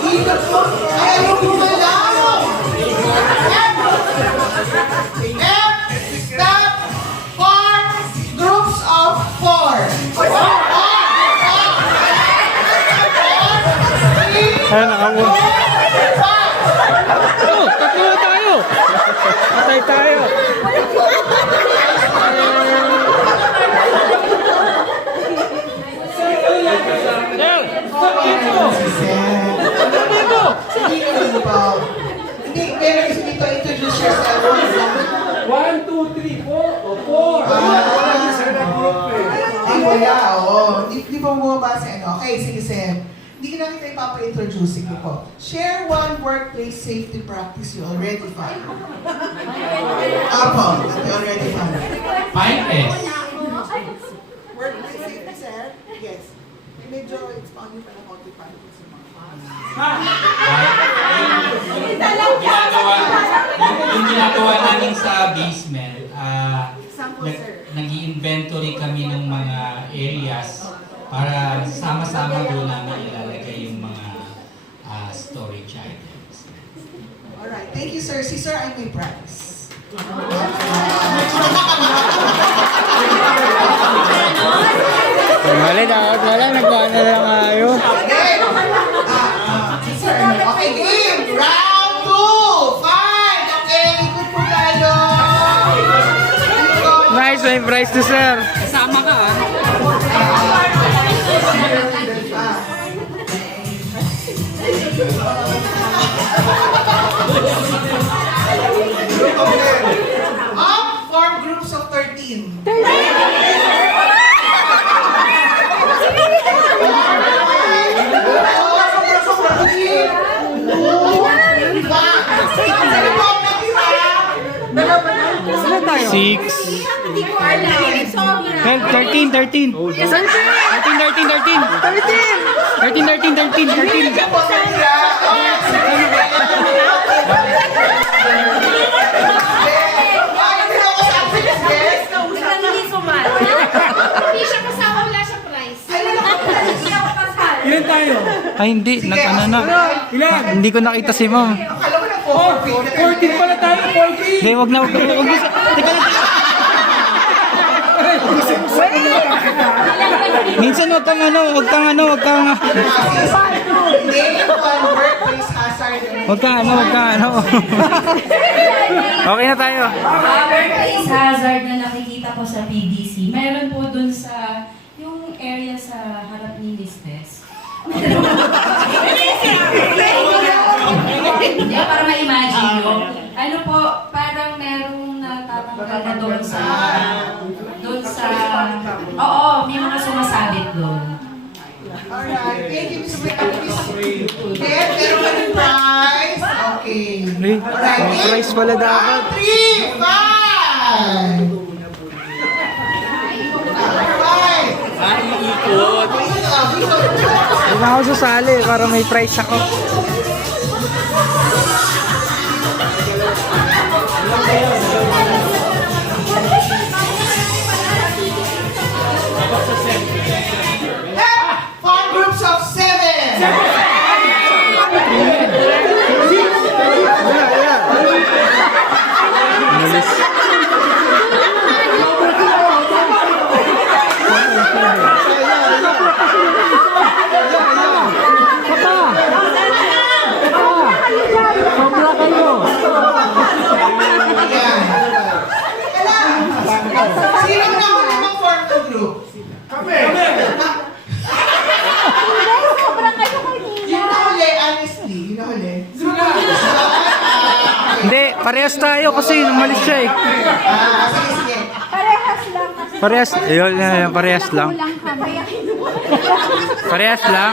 Ikot mo. Ay, ayaw gumalaw. F, stop for groups of 4. Ay, nakawa. Oh, tatlo na tayo. Patay tayo. Hindi, pero gusto dito introduce yourself. 1, 2, 3, 4. Wala din sa group eh. Ay, wala, oo. Hindi pa bumabasa ano. Okay, sige, Sam. Hindi na kita ipapa-introduce. Sige po. Share one workplace safety practice you already find. Apo, that you already find. Find S. Workplace safety, sir? Yes. Medyo expound pa na konti pa. Yung ginagawa namin sa basement, Example, sir. nag-i-inventory kami ng mga areas para sama-sama doon namin ilalagay yung mga storage items. Alright, thank you, sir. Si Sir ay may prize. Wala, dapat wala. Nagkuhan na lang tayo. Game! Si Sir, okay, game! Round 2! Fine! Okay, ikot po tayo! Nice, may prize to sir. Kasama ka ah. Up, form groups of 13. Saan tayo? 6. Hindi ko alam. Sorry. 13. 13. 13. Hindi sumali. Hindi siya kasama, wala siyang prize. Hindi ako kasal. Ilan tayo? Ay, hindi. Nag-ano na. Ilan? Hindi ko nakita si ma'am. Akala mo na Oh, 4 14 pala tayo, 14. Hindi, wag na. Wag na. Teka lang. Minsan wag kang ano. Wag kang ano. Wag kang... Name one workplace hazard. Wag kang ano. Wag kang ano. Okay na tayo. Workplace hazard na nakikita ko sa PDC, meron po dun sa yung area sa harap ni Listes. Hindi, para ma-imagine nyo. Ano po, parang merong natatanggal na doon sa, oo, may mga sumasabit doon. Alright, thank you, Ms. Ken, meron ka ng prize. Okay. Alright, Prize pala dapat. 3, 5. Alright. Hindi na ako sasali para may prize ako. Four groups of 7. Sobra kayo. Ayan. Kailangan. Sino na ako limang form ng group? Kami. Yung nahuli, honestly, yung nahuli. Hindi, parehas tayo kasi umalis siya eh. Sige, sige. Parehas lang kasi Parehas, yun, parehas lang. lang kami. Parehas lang.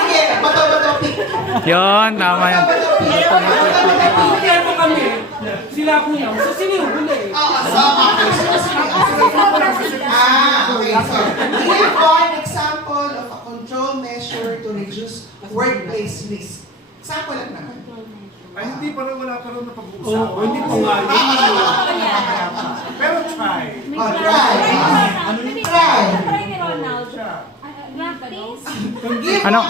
Sige, bato-bato pick. Yun, tama yan. Bato-bato pick. Bato-bato pick. Kaya po kami, sila po yan. So sino yung huli? Oo, so, okay. Okay. So, give one example of a control measure to reduce workplace risk. Example lang naman. Ay, hindi pa rin, wala pa rin na pag-uusapan. Oh, hindi pa nga. Pero try. Oh, try. Try. Try ni Ronald. Practice. Give Ano?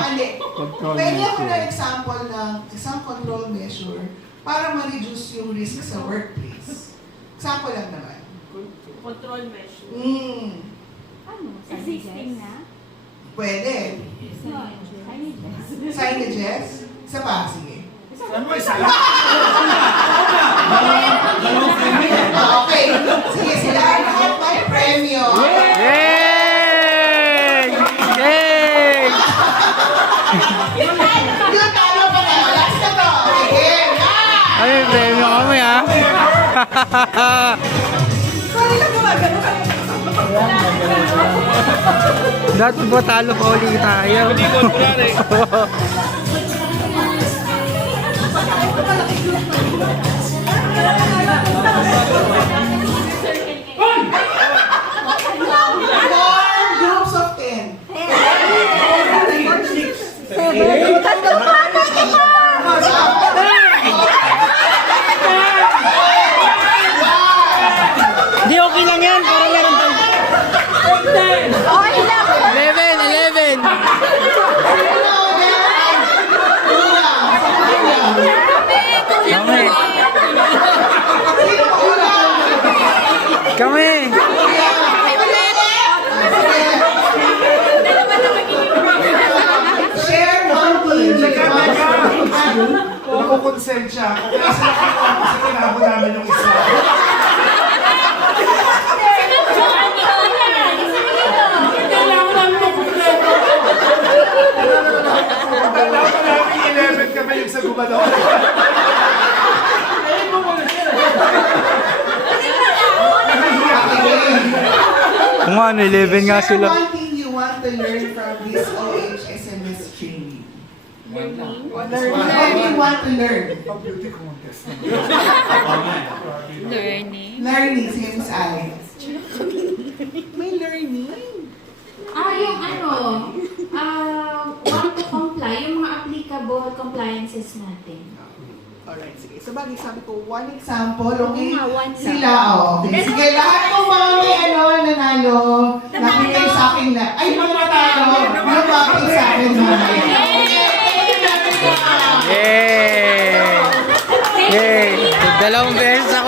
Pwede ako na example ng isang control measure para ma-reduce yung risk sa workplace. Example lang naman. Control measure. Existing na? Pwede. Signages? Isa pa, sige. Ano mo, isa lang? Okay. Sige, sila lahat may premyo. Yay! Yay! Yung talo pa na. Last na to. Okay, yeah! Ay, premyo kami ah. Sorry lang gumagano ka. Dapat ba talo pa ulit tayo? Four groups of 10. Hindi, okay lang yan. Para meron tayo. 11. Kami. Kami. Share one team. Nakukonsensya ako. Kaya sila kasi kinabo namin yung isa. Kailangan pa namin 11 kami yung sa gumalaw. Kung ano, 11 nga Share sila. one thing you want to learn from this OH SMS training. What do you want to learn? Beauty contest. Learning, sige Miss Ali. May learning. Yung want to comply, yung mga applicable compliances natin. Alright, sige. So bagay sabi ko, one example, okay? Oo nga, one lang. Sila, okay. Sige, lahat po mga may nanalo, nabigay sa akin na, ay, mga matalo, nabigay sa akin na. Yay! Yay! Dalawang beses